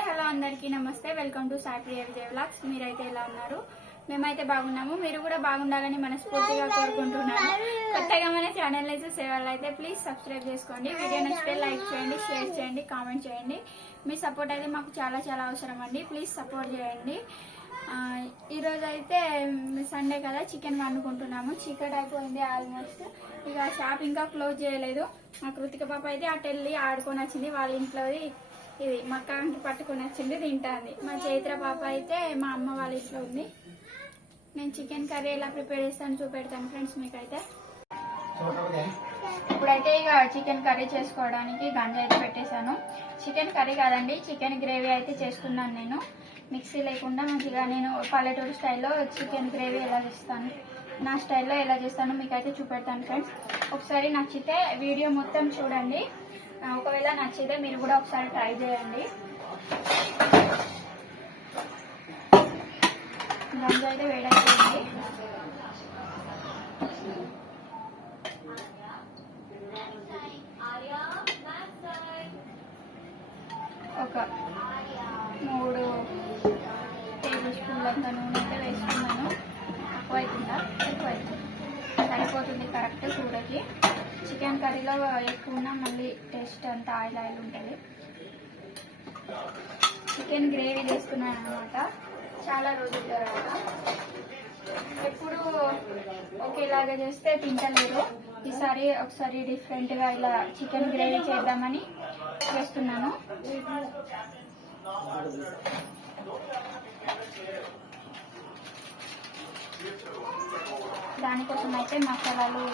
Hi hello అందరికీ నమస్తే. Welcome to Sai Vijay vlogs. మీరైతే ఎలా ఉన్నారు? మేమైతే బాగున్నాము. మీరు కూడా బాగుండాలని మనస్ఫూర్తిగా కోరుకుంటున్నాను. కొత్తగా మన ఛానల్ అయితే సేవలు అయితే ప్లీజ్ సబ్స్క్రైబ్ చేసుకోండి. వీడియో నచ్చితే లైక్ చేయండి, షేర్ చేయండి, కామెంట్ చేయండి. మీ సపోర్ట్ అయితే మాకు చాలా చాలా అవసరం అండి. ప్లీజ్ సపోర్ట్ చేయండి. ఈరోజు అయితే సండే కదా, చికెన్ వండుకుంటున్నాము. చికెన్ అయిపోయింది ఆల్మోస్ట్. ఇక షాప్ ఇంకా క్లోజ్ చేయలేదు. మా కృతిక పాప అయితే అటు వెళ్ళి ఆడుకొని వచ్చింది. వాళ్ళ ఇంట్లోది ఇది మక్కాకి పట్టుకొని వచ్చింది, తింటుంది. మా చైత్ర పాప అయితే మా అమ్మ వాళ్ళ ఇంట్లో ఉంది. నేను చికెన్ కర్రీ ఎలా ప్రిపేర్ చేస్తాను చూపెడతాను ఫ్రెండ్స్ మీకైతే. ఇప్పుడైతే ఇక చికెన్ కర్రీ చేసుకోవడానికి గంజి అయితే పెట్టేశాను. చికెన్ కర్రీ కాదండి, చికెన్ గ్రేవీ అయితే చేసుకున్నాను నేను. మిక్సీ లేకుండా మంచిగా నేను పల్లెటూరు స్టైల్లో చికెన్ గ్రేవీ ఎలా చేస్తాను, నా స్టైల్లో ఎలా చేస్తాను మీకైతే చూపెడతాను ఫ్రెండ్స్. ఒకసారి నచ్చితే వీడియో మొత్తం చూడండి. ఒకవేళ నచ్చితే మీరు కూడా ఒకసారి ట్రై చేయండి. గంజి అయితే వేడైపోయింది. ఒక 3 టేబుల్ స్పూన్లంత నూనె అయితే వేసుకున్నాను. తక్కువైతుందా? ఎక్కువైతుంది, సరిపోతుంది కరెక్ట్ కూరకి. చికెన్ కర్రీలో ఎక్కువ ఉన్నా మళ్ళీ టేస్ట్ అంతా ఆయిల్ ఆయిల్ ఉంటుంది. చికెన్ గ్రేవీ తీసుకున్నాను అనమాట చాలా రోజుల తర్వాత. ఎప్పుడు ఒకేలాగా చేస్తే తింటలేరు. ఈసారి ఒకసారి డిఫరెంట్గా ఇలా చికెన్ గ్రేవీ చేద్దామని చేస్తున్నాను. దానికోసం అయితే మసాలాలు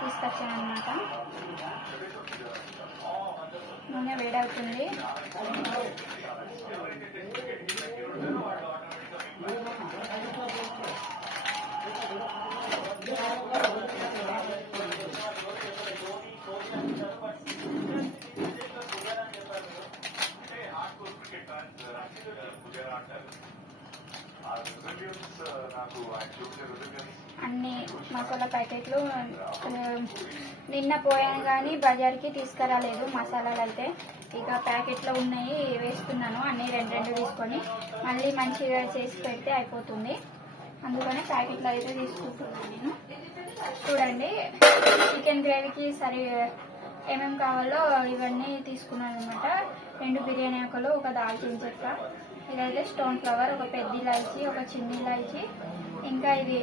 తీసుకొచ్చాను అనమాట. నూనె వేడవుతుంది. అన్ని మసాలా ప్యాకెట్లు నిన్న పోయాను కానీ బజార్కి తీసుకురాలేదు మసాలాలు అయితే. ఇక ప్యాకెట్లో ఉన్నాయి వేస్తున్నాను. అన్ని 2 తీసుకొని మళ్ళీ మంచిగా చేసి పెడితే అయిపోతుంది. అందుకనే ప్యాకెట్లో అయితే తీసుకుంటున్నాను నేను. చూడండి, చికెన్ గ్రేవీకి సరి ఏమేమి కావాలో ఇవన్నీ తీసుకున్నాను అనమాట. 2 బిర్యానీ ఆకులు, ఒక దాల్చిన చెక్క, ఇదైతే స్టోన్ ఫ్లవర్, ఒక పెద్ద ఇలాచి, ఒక చిన్న ఇలాచి, ఇంకా ఇది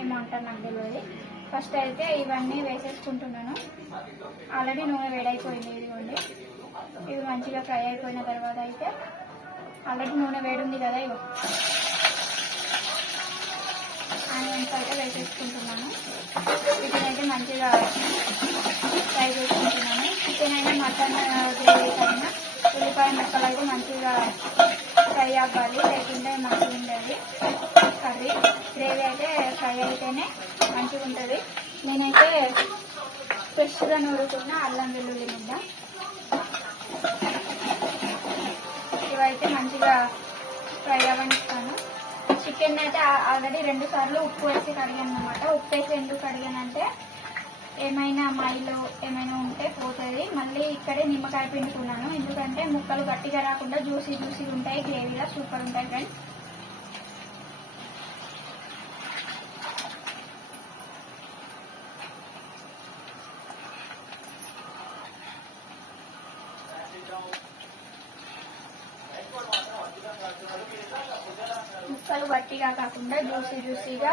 ఏమంటారు నాకు తెలియదు. ఫస్ట్ అయితే ఇవన్నీ వేసేసుకుంటున్నాను. ఆల్రెడీ నూనె వేడైపోయింది. ఇదిగోండి, ఇవి మంచిగా ఫ్రై అయిపోయిన తర్వాత అయితే ఆల్రెడీ నూనె వేడుంది కదా, ఇవి ఆనియన్స్ అయితే వేసేసుకుంటున్నాను. చికెన్ అయితే మంచిగా ఫ్రై చేసుకుంటున్నాను. చికెన్ అయినా మటన్ గ్రేవీ అయినా ఉల్లిపాయ ముక్కలు అయితే మంచిగా ఫ్రై అవ్వాలి, లేకుంటే మంచిగా ఉండేది కర్రీ. గ్రేవీ అయితే ఫ్రై అయితేనే మంచిగా ఉంటుంది. నేనైతే ఫ్రెష్గా నూరుకున్న అల్లం వెల్లుల్లి ముద్ద ఇవైతే మంచిగా ఫ్రై అవ్వనిస్తాను. చికెన్ అయితే ఆల్రెడీ 2 సార్లు ఉప్పు వేసి కడిగాను అనమాట. ఉప్పు వేసి ఎందుకు కడిగానంటే ఏమైనా మైలు ఏమైనా ఉంటే పోతుంది. మళ్ళీ ఇక్కడే నిమ్మకాయ పిండుకున్నాను, ఎందుకంటే ముక్కలు గట్టిగా రాకుండా జ్యూసీ జ్యూసీ ఉంటాయి. గ్రేవీగా సూపర్ ఉంటాయి ఫ్రెండ్స్. ముక్కలు గట్టిగా కాకుండా జ్యూసీ జ్యూసీగా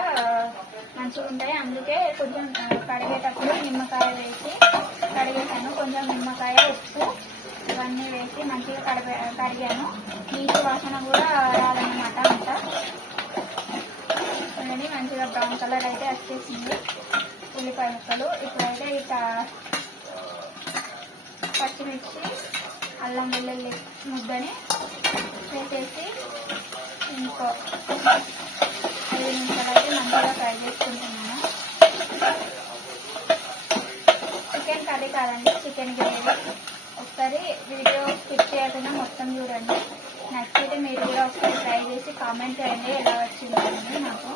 మంచిగా ఉంటాయి. అందుకే కొంచెం కడిగేటప్పుడు నిమ్మకాయ వేసి కడిగేసాను. కొంచెం నిమ్మకాయ, ఉప్పు ఇవన్నీ వేసి మంచిగా కడిగాను. నీటి వాసన కూడా రాదన్నమాట అంతా. చూడండి, మంచిగా బ్రౌన్ కలర్ అయితే వచ్చేసింది ఉల్లిపాయ ముక్కలు. ఇప్పుడైతే ఇక పచ్చిమిర్చి, అల్లం వెల్లుల్లి ముద్దని వేసేసి ఇంకో 5 నిమిషాలు అయితే మంచిగా ఫ్రై చేసుకుంటున్నాను. చికెన్ కర్రీ కాదండి, చికెన్ గ్రేవీ. ఒకసారి వీడియో స్కిప్ చేయకుండా మొత్తం చూడండి. నచ్చితే మీరు కూడా ఒకసారి ట్రై చేసి కామెంట్ చేయండి ఎలా వచ్చిందండి నాకు.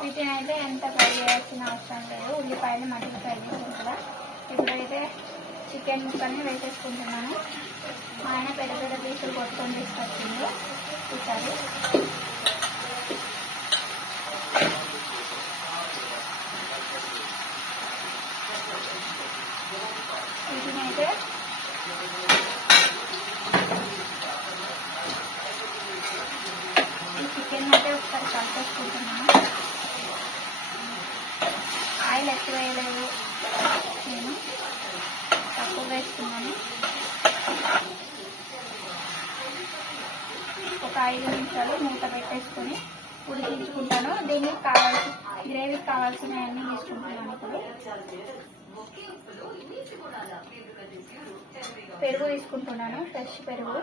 వీటిని అయితే ఎంత ఫ్రై చేయాల్సిన అవసరం లేదు. ఉల్లిపాయలు మంచిగా ఫ్రై చేసాను కదా. ఇప్పుడైతే చికెన్ ముక్కల్ని వేసేసుకుంటున్నాను. మా ఆయన పెద్ద పెద్ద పీసులు కొట్టుకొని తీసుకొచ్చింది ఈసారి. వీటినైతే ఈ చికెన్ అయితే ఒకసారి కలిపేసుకుంటున్నాను. ఆయిల్ ఎక్కువ వేయలేదు, నేను తక్కువ వేసుకున్నాను. ఒక 5 నిమిషాలు మూత పెట్టేసుకొని ఉడికించుకుంటాను. దీనికి గ్రేవీకి కావాల్సినవన్నీ తీసుకుంటున్నాను. ఇప్పుడు పెరుగు తీసుకుంటున్నాను, ఫ్రెష్ పెరుగు.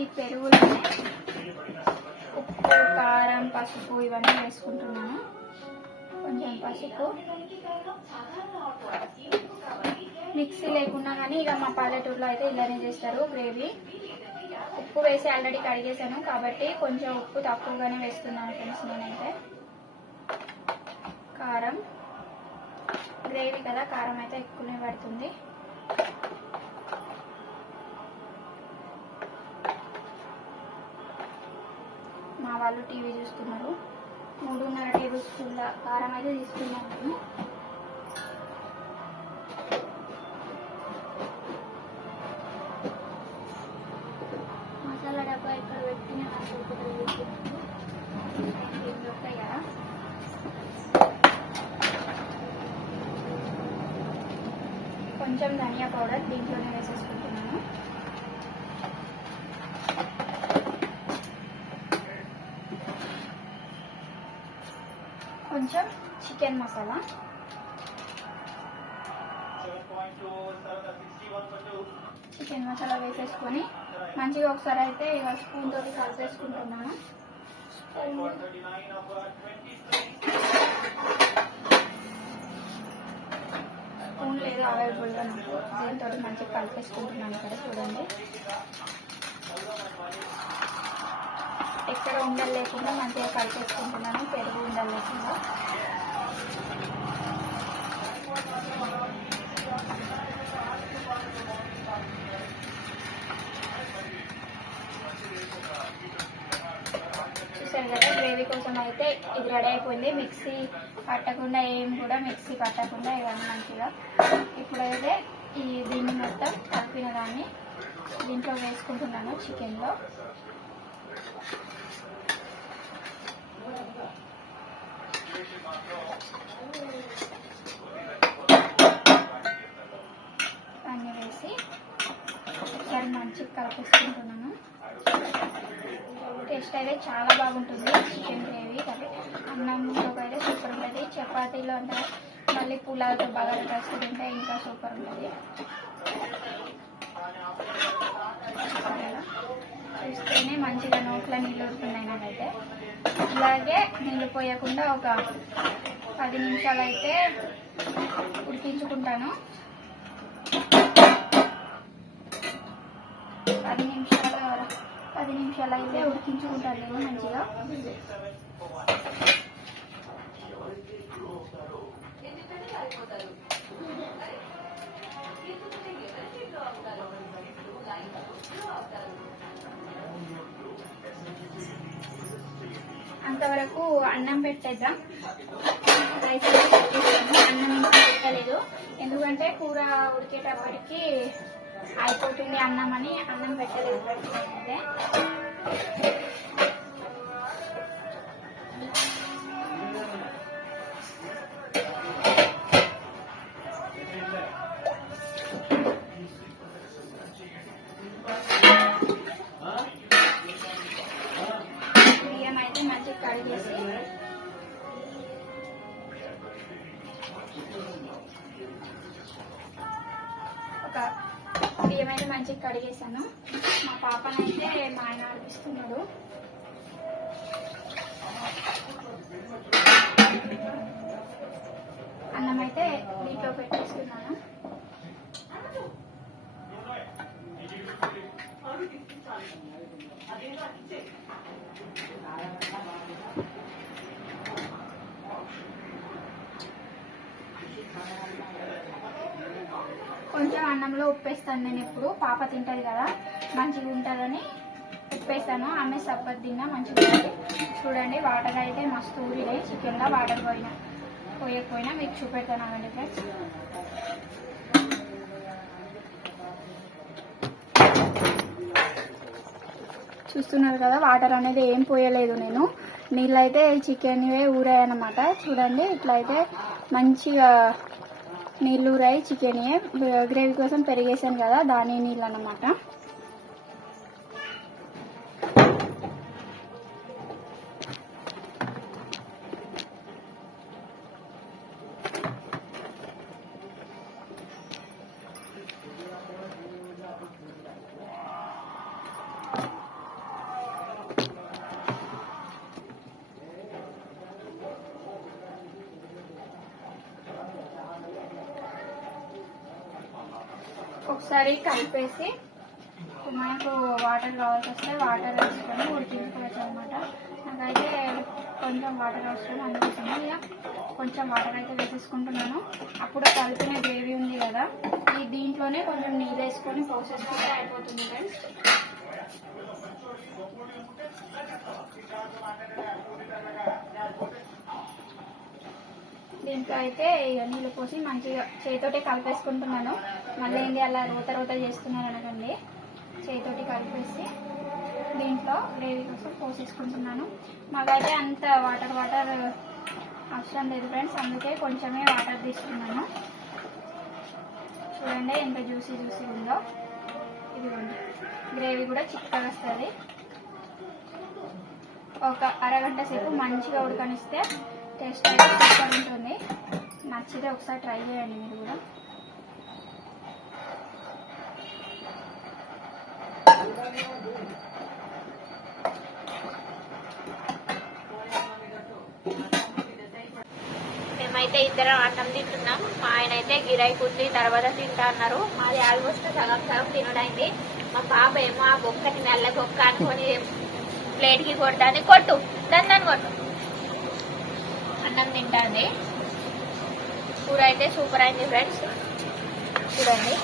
ఈ పెరుగులోనే ఉప్పు, కారం, పసుపు ఇవన్నీ వేసుకుంటున్నాను. కొంచెం పసుపు, మిక్సీ లేకున్నా కానీ ఇక మా పల్లెటూరులో అయితే ఇలానే చేస్తారు గ్రేవీ. ఉప్పు వేసి ఆల్రెడీ కడిగేసాను కాబట్టి కొంచెం ఉప్పు తక్కువగానే వేస్తున్నాను ఫ్రెండ్స్ నేనైతే. కారం, గ్రేవీ కదా కారం అయితే ఎక్కువనే పడుతుంది. మా వాళ్ళు టీవీ చూస్తున్నారు. 3.5 టేబుల్ స్పూన్ల కారం అయితే తీసుకున్నాను నేను. మసాలా డబ్బా ఇక్కడ పెట్టి నేను అసలు వస్తాయి కదా. కొంచెం ధనియా పౌడర్ దీంట్లోనే వేసేసుకుంటున్నాను. కొంచెం చికెన్ మసాలా, చికెన్ మసాలా వేసేసుకొని మంచిగా ఒకసారి అయితే ఇక స్పూన్ తోటి కలిపేసుకుంటున్నాను. స్పూన్ లేదు అవైలబుల్గా నాకు, దీంతో మంచిగా కలిపేసుకుంటున్నాను. ఇక్కడ చూడండి, ఎక్కడ ఉండలు లేకుండా మంచిగా కలిపేసుకుంటున్నాను, పెరుగు ఉండలు లేకుండా. చూసారు కదా, గ్రేవీ కోసం అయితే ఇది రెడీ అయిపోయింది. మిక్సీ పట్టకుండా మిక్సీ పట్టకుండా ఇవన్నీ మంచిగా. ఇప్పుడైతే దీన్ని మొత్తం కలిపిన దాన్ని దీంట్లో వేసుకుంటున్నాను చికెన్లో. అన్నీ వేసి ఒకసారి మంచిగా కలిపేసుకుంటున్నాను. టేస్ట్ అయితే చాలా బాగుంటుంది చికెన్ గ్రేవీ కర్రీ. అన్నంతో అయితే సూపర్ ఉంటుంది. చపాతీలో అంటే మళ్ళీ పులావ్తో బాగా టేస్ట్ తింటే ఇంకా సూపర్ ఉంటుంది. చూస్తేనే మంచిగా నోట్లో నీళ్ళు ఊరుతున్నాయి నాకైతే. ఇలాగే నీళ్ళు పోయకుండా ఒక 10 నిమిషాలు అయితే ఉడికించుకుంటాను. 10 నిమిషాలు అయితే ఉడికించుకుంటాను నేను మంచిగా. అంతవరకు అన్నం పెట్టేద్దాం. రైస్ పెట్టేస్తాను. అన్నం ఇంకా పెట్టలేదు, ఎందుకంటే కూర ఉడికేటప్పటికి అయిపోతుంది అన్నం అని అన్నం పెట్టలేదు. అయితే బియ్యం అయితే మంచిగా కడిగేసి బియ్యం అయితే మంచిగా కడిగేసాను. మా పాపనైతే మా ఆయన ఆడిపిస్తున్నాడు. అన్నం అయితే దీంట్లో పెట్టేస్తున్నాను. అన్నంలో ఉప్పేస్తాను నేను ఎప్పుడు. పాప తింటది కదా మంచిగా ఉంటుందని ఉప్పేస్తాను. ఆమె సబ్బత్ తిన్నా మంచిగా ఉంటుంది. చూడండి వాటర్ అయితే మస్తు ఊరినాయి చికెన్లో. వాటర్ పోయకపోయినా మీకు చూపెడతాను అవండి ఫ్రెండ్స్. చూస్తున్నారు కదా వాటర్ అనేది ఏం పోయలేదు నేను. నీళ్ళు అయితే చికెన్ ఊరాయన్నమాట. చూడండి ఇట్లా అయితే మంచిగా నీళ్ళు ఊరాయి చికెన్. గ్రేవీ కోసం పెరిగేసాను కదా దాని నీళ్ళు అన్నమాట. ఒకసారి కలిపేసి మనకు వాటర్ కావాల్సి వస్తే వాటర్ వేసుకొని ఉడికించుకోవచ్చు అనమాట. నాకైతే కొంచెం వాటర్ అవసరం, అందుకోసమే ఇక కొంచెం వాటర్ అయితే వేసేసుకుంటున్నాను. అప్పుడు కలిపిన గ్రేవీ ఉంది కదా ఈ దీంట్లోనే కొంచెం నీళ్ళు వేసుకొని పోసేసుకుంటే అయిపోతుంది ఫ్రెండ్స్. దీంట్లో అయితే ఇక నీళ్ళు పోసి మంచిగా చేతితోటి కలిపేసుకుంటున్నాను. మళ్ళీ ఏంటి అలా రోత చేస్తున్నాను అనకండి. చేతితోటి కలిపేసి దీంట్లో గ్రేవీ కోసం పోసేసుకుంటున్నాను. మాకైతే అంత వాటర్ అవసరం లేదు ఫ్రెండ్స్, అందుకే కొంచెమే వాటర్ తీసుకున్నాను. చూడండి ఎంత జ్యూసీ ఉందో. ఇదిగోండి గ్రేవీ కూడా చిక్కగా వస్తుంది. ఒక అరగంట సేపు మంచిగా ఉడకనిస్తే టేస్ట్ అయితే సూపర్ ఉంటుంది. నచ్చితే ఒకసారి ట్రై చేయండి మీరు కూడా. మేమైతే ఇద్దరం అన్నం తింటున్నాం. మా ఆయన అయితే గిరాయి కుట్టి తర్వాత తింటా అన్నారు. మాది ఆల్మోస్ట్ సగం తినడైంది. మా పాప ఏమో ఆ బొక్కటి నల్ల బొక్క అనుకొని ప్లేట్కి కొడతాను. కొట్టు దాన్ని కొట్టు. అన్నం తింటుంది. కూర అయితే సూపర్ అయింది ఫ్రెండ్స్. చూడండి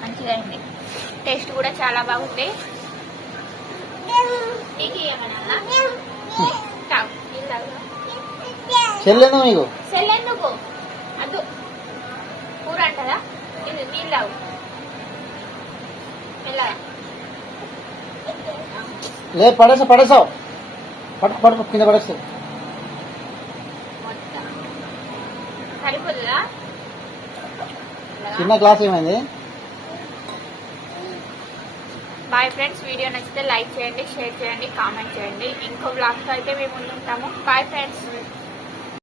మంచిగా అయింది. టేస్ట్ కూడా చాలా బాగుంది. నీకు ఏమన్నా సెల్లెందుకు అద్దు కూర అంటదా? ఇది నీళ్ళు తాగు మెల్లగా. లే పడేసావు పట్టుకు కింద పడేస్తావు. సరిపోతుందా? చిన్న గ్లాస్ ఏమైంది? Bye friends. వీడియో నచ్చితే లైక్ చేయండి, షేర్ చేయండి, కామెంట్ చేయండి. ఇంకో బ్లాగ్తో అయితే మేము ముందుంటాము. Bye friends.